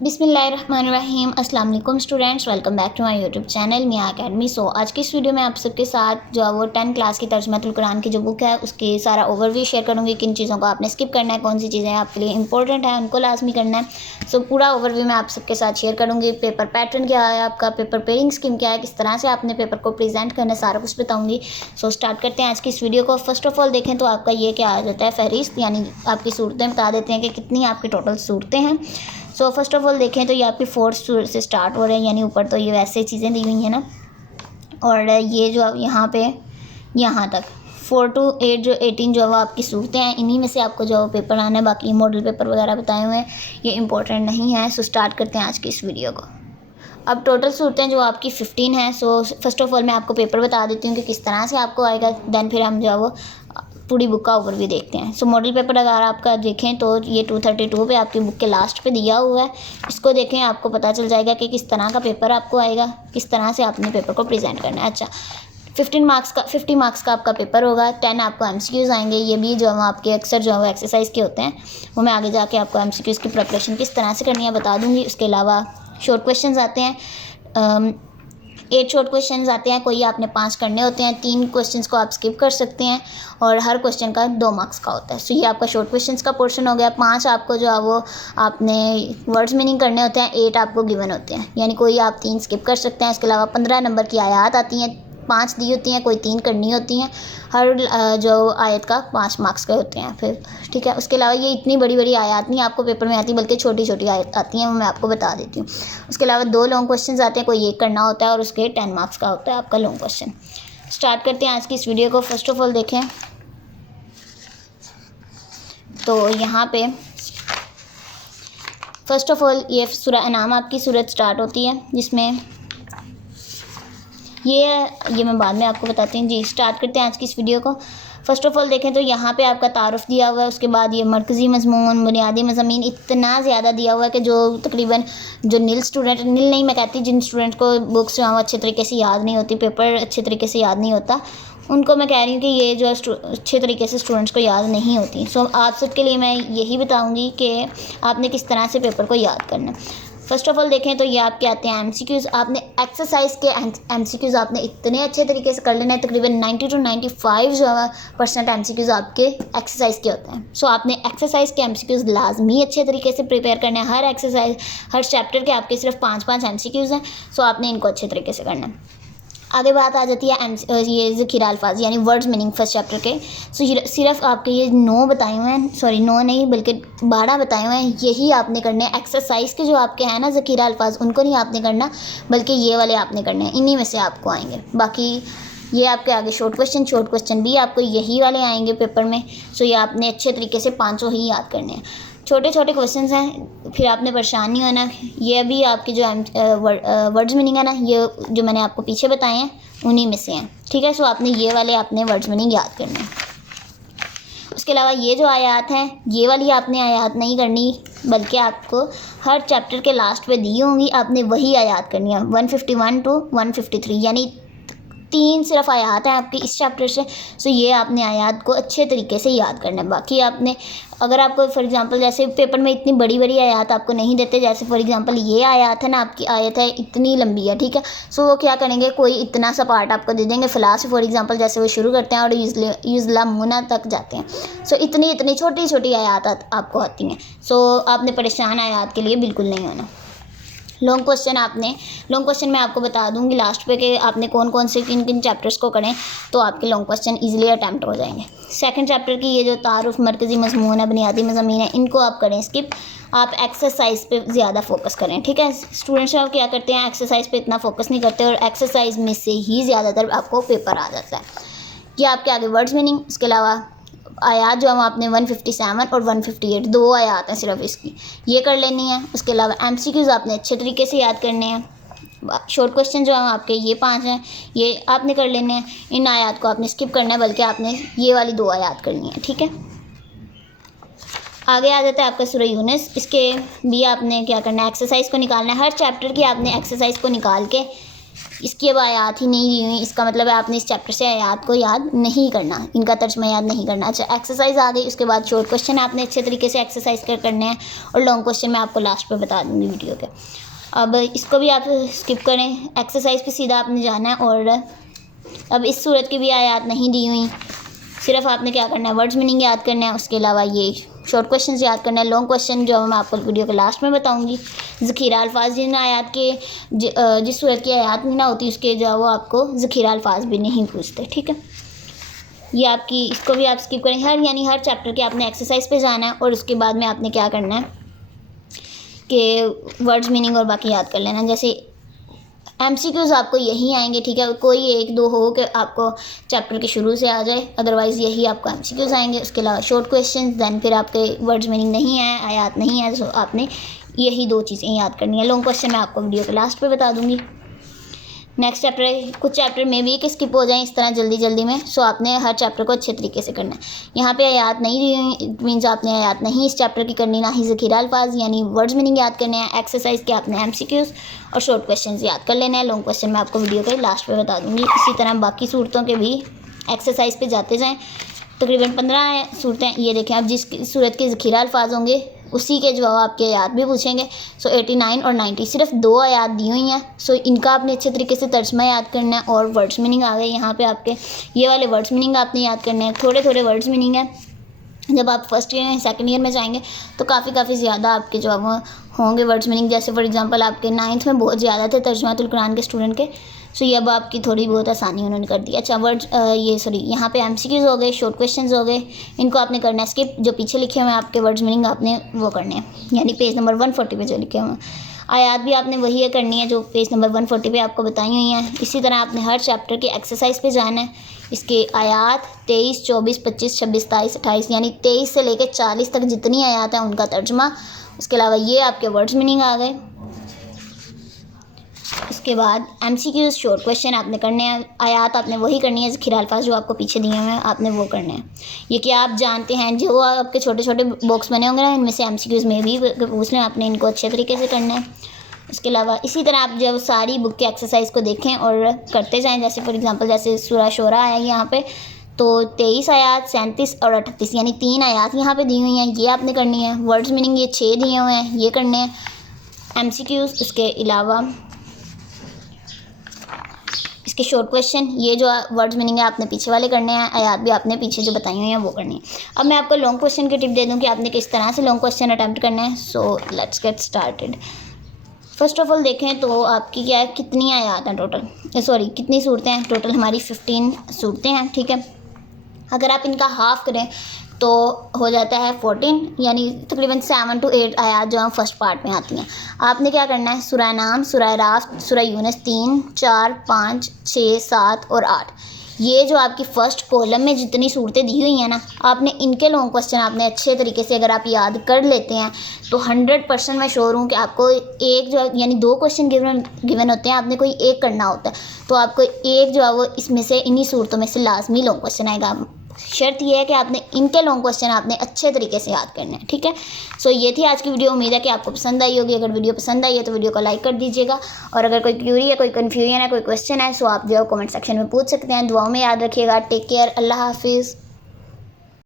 बिस्मिल्लाहिर्रहमानिर्रहीम। अस्सलाम वालेकुम students, welcome back to my YouTube channel Miyan academy. So आज की इस वीडियो में आप सबके साथ जो है वो 10 क्लास की तर्जुमातुल कुरान की जो बुक है उसकी सारा ओवरव्यू शेयर करूंगी। किन चीज़ों को आपने स्किप करना है, कौन सी चीज़ें आपके लिए इंपॉर्टेंट है उनको लाजमी करना है। सो पूरा ओवरव्यू मैं आप सबके साथ शेयर करूँगी। पेपर पैटर्न क्या है आपका, पेपर पेयरिंग स्कीम क्या है, किस तरह से आपने पेपर को प्रेजेंट करना है, सारा कुछ बताऊँगी। सो स्टार्ट करते हैं आज की इस वीडियो को। फर्स्ट ऑफ ऑल देखें तो आपका ये क्या आ जाता है, फहरिस्त, यानी आपकी सूरतें बता देते हैं कि कितनी आपकी टोटल सूरतें हैं। सो फर्स्ट ऑफ ऑल देखें तो ये आपकी 4th सूरत से स्टार्ट हो रहे हैं, यानी ऊपर तो ये वैसे चीज़ें दी हुई हैं ना, और ये जो यहाँ पे यहाँ तक 4 to 8 जो 18 जो है वो आपकी सूरतें हैं। इन्हीं में से आपको जो पेपर आना है, बाकी मॉडल पेपर वगैरह बताए हुए हैं, ये इंपॉर्टेंट नहीं है। सो स्टार्ट करते हैं आज की इस वीडियो को। अब टोटल सूरतें जो आपकी 15 हैं। सो फर्स्ट ऑफ ऑल मैं आपको पेपर बता देती हूँ कि किस तरह से आपको आएगा, देन फिर हम जो है वो पूरी बुक का ओवरव्यू देखते हैं। सो मॉडल पेपर अगर आपका देखें तो ये 232 पे आपकी बुक के लास्ट पे दिया हुआ है। इसको देखें, आपको पता चल जाएगा कि किस तरह का पेपर आपको आएगा, किस तरह से आपने पेपर को प्रेजेंट करना है। अच्छा, 50 मार्क्स का आपका पेपर होगा। 10 आपको एमसीक्यूज़ आएंगे। ये भी जो है आपके अक्सर जो है वो एक्सरसाइज के होते हैं, वो मैं आगे जाके आपको एमसीक्यूज़ की प्रिपरेशन किस तरह से करनी है बता दूँगी। उसके अलावा शॉर्ट क्वेश्चन आते हैं, 8 शॉर्ट क्वेश्चंस आते हैं। कोई आपने 5 करने होते हैं, 3 क्वेश्चंस को आप स्किप कर सकते हैं और हर क्वेश्चन का 2 मार्क्स का होता है। सो ये आपका शॉर्ट क्वेश्चंस का पोर्शन हो गया। 5 आपको जो है वो आपने वर्ड्स मीनिंग करने होते हैं, 8 आपको गिवन होते हैं, यानी कोई आप 3 स्किप कर सकते हैं। इसके अलावा 15 नंबर की आयत आती हैं, 5 दी होती हैं, कोई 3 करनी होती हैं। हर जो आयत का 5 मार्क्स के होते हैं फिर, ठीक है। उसके अलावा ये इतनी बड़ी बड़ी आयत नहीं आपको पेपर में आती, बल्कि छोटी छोटी आयत आती हैं, वो मैं आपको बता देती हूँ। उसके अलावा 2 लॉन्ग क्वेश्चंस आते हैं, कोई एक करना होता है और उसके 10 मार्क्स का होता है आपका लॉन्ग क्वेश्चन। स्टार्ट करते हैं आज की इस वीडियो को। फर्स्ट ऑफ ऑल देखें तो यहाँ पे फर्स्ट ऑफ ऑल ये सूरह अनाम आपकी सूरत स्टार्ट होती है, जिसमें ये मैं बाद में आपको बताती हूँ जी। स्टार्ट करते हैं आज की इस वीडियो को। फर्स्ट ऑफ ऑल देखें तो यहाँ पे आपका तारुफ दिया हुआ है। उसके बाद ये मरकज़ी मज़मून, बुनियादी मज़ामीन, इतना ज़्यादा दिया हुआ है कि जो तकरीबन जो नील नहीं मैं कहती, जिन स्टूडेंट को बुक्स जो अच्छे तरीके से याद नहीं होती, पेपर अच्छे तरीके से याद नहीं होता, उनको मैं कह रही हूँ कि ये जो अच्छे तरीके से स्टूडेंट्स को याद नहीं होती। सो आप सबके लिए मैं यही बताऊँगी कि आपने किस तरह से पेपर को याद करना है। फर्स्ट ऑफ ऑल देखें तो ये आपके आते हैं एमसीक्यूज़। आपने एक्सरसाइज के एमसीक्यूज़ आपने इतने अच्छे तरीके से कर लेना है, तकरीबन 90 to 95 जो है % एमसीक्यूज़ आपके एक्सरसाइज के होते हैं। सो आपने एक्सरसाइज के एमसीक्यूज़ लाजमी अच्छे तरीके से प्रिपेयर करने हैं। हर एक्सरसाइज, हर चैप्टर के आपके सिर्फ 5-5 एमसीक्यूज़ हैं। सो आपने इनको अच्छे तरीके से करना है। आगे बात आ जाती है ये ज़ख़ीरा अल्फाज, यानी वर्ड्स मीनिंग फर्स्ट चैप्टर के। सो सिर्फ आपके ये 9 बताए हुए हैं, सॉरी 9 नहीं बल्कि 12 बताए हुए हैं, यही आपने करने हैं। एक्सरसाइज के जो आपके हैं ना ज़ख़ीरा अल्फाज, उनको नहीं आपने करना, बल्कि ये वाले आपने करने हैं। इन्हीं में से आपको आएंगे। बाकी ये आपके आगे शॉर्ट क्वेश्चन भी आपको यही वाले आएंगे पेपर में। सो ये आपने अच्छे तरीके से 5 ही याद करने हैं। छोटे छोटे क्वेश्चंस हैं, फिर आपने परेशान नहीं होना। ये भी आपके जो वर्ड्स मीनिंग है ना, ये जो मैंने आपको पीछे बताए हैं उन्हीं में से हैं, ठीक है। सो आपने ये वाले आपने वर्ड्स मीनिंग याद करने हैं। उसके अलावा ये जो आयात हैं, ये वाली आपने आयात नहीं करनी, बल्कि आपको हर चैप्टर के लास्ट पे दी होंगी, आपने वही आयात करनी है। 151 to 153, यानी 3 सिर्फ आयात हैं आपकी इस चैप्टर से। सो ये आपने आयात को अच्छे तरीके से याद करना है। बाकी आपने, अगर आपको फॉर एग्जांपल जैसे पेपर में इतनी बड़ी बड़ी आयात आपको नहीं देते, जैसे फॉर एग्जांपल ये आयात है ना, आपकी आयत है इतनी लंबी है, ठीक है। सो वो क्या करेंगे, कोई इतना सा पार्ट आपको दे देंगे फ़िलहाल से, फॉर एग्जांपल जैसे वो शुरू करते हैं और युज़ला मुना तक जाते हैं। सो इतनी छोटी छोटी आयात आपको आती हैं। सो आपने परेशान आयात के लिए बिल्कुल नहीं होना। लॉन्ग क्वेश्चन मैं आपको बता दूंगी लास्ट पे कि आपने कौन से किन चैप्टर्स को करें, तो आपके लॉन्ग क्वेश्चन इजीली अटैम्प्ट हो जाएंगे। सेकंड चैप्टर की ये जो तारुफ, मरकज़ी मज़मून है, बुनियादी मज़ामीन है, इनको आप करें स्किप। आप एक्सरसाइज पे ज़्यादा फोकस करें, ठीक है। स्टूडेंट्स आप क्या करते हैं, एक्सरसाइज पे इतना फोकस नहीं करते और एक्सरसाइज में से ही ज़्यादातर आपको पेपर आ जाता है। ये आपके आगे वर्ड्स मीनिंग। उसके अलावा आयात जो हम आपने 157 और 158 2 आयात हैं सिर्फ इसकी, ये कर लेनी है। उसके अलावा एमसीक्यूज़ आपने अच्छे तरीके से याद करने हैं। शॉर्ट क्वेश्चन जो हैं आपके ये 5 हैं, ये आपने कर लेने हैं। इन आयात को आपने स्किप करना है, बल्कि आपने ये वाली 2 आयात करनी है, ठीक है। आगे आ जाता है आपका सूरह यूनुस। इसके भी आपने क्या करना है, एक्सरसाइज को निकालना है। हर चैप्टर की आपने एक्सरसाइज को निकाल के इसकी अब आयात ही नहीं दी हुई, इसका मतलब है आपने इस चैप्टर से आयात को याद नहीं करना, इनका तर्जमा याद नहीं करना। अच्छा, एक्सरसाइज आ गई, उसके बाद शॉर्ट क्वेश्चन आपने अच्छे तरीके से एक्सरसाइज करने हैं, और लॉन्ग क्वेश्चन मैं आपको लास्ट पे बता दूँगी वीडियो के। अब इसको भी आप स्किप करें, एक्सरसाइज पे सीधा आपने जाना है। और अब इस सूरत की भी आयात नहीं दी हुई, सिर्फ आपने क्या करना है, वर्ड्स मीनिंग याद करना है, उसके अलावा ये शॉर्ट क्वेश्चन याद करना है। लॉन्ग क्वेश्चन जो मैं आपको वीडियो के लास्ट में बताऊंगी। ज़ख़ीरा अल्फाज, जिन आयात के जिस सूरत की आयात नहीं ना होती उसके जो वो आपको ज़ख़ीरा अल्फाज भी नहीं पूछते, ठीक है। ये आपकी, इसको भी आप स्किप करें। हर चैप्टर के आपने एक्सरसाइज पे जाना है, और उसके बाद में आपने क्या करना है कि वर्ड्स मीनिंग और बाकी याद कर लेना। जैसे MCQs आपको यही आएंगे, ठीक है, कोई एक दो हो कि आपको चैप्टर के शुरू से आ जाए, अदरवाइज़ यही आपको MCQs आएंगे। उसके अलावा शॉर्ट क्वेश्चन, दैन फिर आपके वर्ड्स मीनिंग नहीं है, आयात नहीं है, तो आपने यही दो चीज़ें याद करनी है। लॉन्ग क्वेश्चन मैं आपको वीडियो के लास्ट पे बता दूँगी। नेक्स्ट चैप्टर है, कुछ चैप्टर में भी कि स्किप हो जाएं इस तरह जल्दी जल्दी में, सो आपने हर चैप्टर को अच्छे तरीके से करना है। यहाँ पे आयात नहीं दी, इट मीन्स आपने आयात नहीं इस चैप्टर की करनी, ना ही ज़ख़ीरा अल्फाज यानी वर्ड्स मीनिंग याद करने हैं। एक्सरसाइज के आपने MCQs और शॉर्ट क्वेश्चन याद कर लेना है। लॉन्ग क्वेश्चन मैं आपको वीडियो के लास्ट पे बता दूँगी। इसी तरह बाकी सूरतों के भी एक्सरसाइज पे जाते जाएँ। तकरीबन 15 सूरतें, ये देखें, अब जिस सूरत के ज़ख़ीरा अल्फाज होंगे उसी के जो आपके आयात भी पूछेंगे। सो 89 और 90 सिर्फ 2 आयात दी हुई हैं, सो इनका आपने अच्छे तरीके से तर्जमा याद करना है। और वर्ड्स मीनिंग आ गए यहाँ पे आपके, ये वाले वर्ड्स मीनिंग आपने याद करने हैं। थोड़े थोड़े वर्ड्स मीनिंग है, जब आप फर्स्ट ईयर सेकंड ईयर में जाएंगे तो काफ़ी ज़्यादा आपके जो होंगे वर्ड्स मीनिंग। जैसे फॉर एग्जांपल आपके 9th में बहुत ज़्यादा थे तर्जुमातुल कुरान के स्टूडेंट के, सो ये अब आपकी थोड़ी बहुत आसानी उन्होंने कर दी। अच्छा, यहाँ पे MCQs हो गए, शॉर्ट क्वेश्चंस हो गए, इनको आपने करना है स्किप। जो पीछे लिखे हुए हैं आपके वर्ड्स मीनिंग आपने वो करने हैं, यानी पेज नंबर 140 पे जो लिखे हुए हैं। आयात भी आपने वही करनी है जो पेज नंबर 140 पे आपको बताई हुई हैं। इसी तरह आपने हर चैप्टर के एक्सरसाइज पे जाना है। इसके आयात 23, 24, 25, 26, 27, 28 यानी 23 से लेकर 40 तक जितनी आयात हैं उनका तर्जमा। उसके अलावा ये आपके वर्ड्स मीनिंग आ गए। उसके बाद MCQs शॉर्ट क्वेश्चन आपने करने हैं। आयात आपने वही करनी है, ज़ख़ीरा अल्फाज जो आपको पीछे दिए हुए हैं आपने वो करने हैं। ये क्या आप जानते हैं, जो आपके छोटे छोटे बॉक्स बने होंगे ना, इनमें से MCQs में भी पूछ लें, आपने इनको अच्छे तरीके से करना है। उसके अलावा इसी तरह आप जब सारी बुक के एक्सरसाइज को देखें और करते जाएँ। जैसे फॉर एग्जांपल जैसे सूरा शोरा आया यहाँ पे, तो 23 आयात, 37 और 38 यानी 3 आयात यहाँ पे दी हुई हैं, ये आपने करनी है। वर्ड्स मीनिंग ये 6 दिए हुए हैं, ये करने हैं। MCQs, इसके अलावा इसके शॉर्ट क्वेश्चन, ये जो वर्ड्स मीनिंग है आपने पीछे वाले करने हैं। आयात भी आपने पीछे जो बताई हुई हैं वो करनी है। अब मैं आपको लॉन्ग क्वेश्चन की टिप दे दूँ कि आपने किस तरह से लॉन्ग क्वेश्चन अटैम्प्ट करना है। So let's get started. First of all देखें तो आपकी क्या है, कितनी आयात हैं टोटल, कितनी सूरतें हैं टोटल, हमारी 15 सूरतें हैं, ठीक है। अगर आप इनका हाफ़ करें तो हो जाता है 14, यानी तकरीबन 7 to 8 आयात जो हैं फर्स्ट पार्ट में आती हैं। आपने क्या करना है, सूरा नाम, सूरा राफ, सूरा यूनुस 3, 4, 5, 6, 7 और 8, ये जो आपकी फ़र्स्ट कॉलम में जितनी सूरतें दी हुई हैं ना, आपने इनके लॉन्ग क्वेश्चन आपने अच्छे तरीके से अगर आप याद कर लेते हैं तो 100% मैं श्योर हूँ कि आपको एक जो यानी 2 क्वेश्चन गिवन होते हैं, आपने कोई एक करना होता है, तो आपको एक जो है वो इसमें से इन्हीं सूरतों में से लाजमी लॉन्ग क्वेश्चन आएगा। शर्त यह है कि आपने इनके लॉन्ग क्वेश्चन आपने अच्छे तरीके से याद करने हैं, ठीक है। सो ये थी आज की वीडियो, उम्मीद है कि आपको पसंद आई होगी। अगर वीडियो पसंद आई है तो वीडियो को लाइक कर दीजिएगा, और अगर कोई क्यूरी है, कोई कन्फ्यूजन है, कोई क्वेश्चन है, सो आप जो है कमेंट सेक्शन में पूछ सकते हैं। दुआओं में याद रखिएगा। टेक केयर, अल्लाह हाफिज़।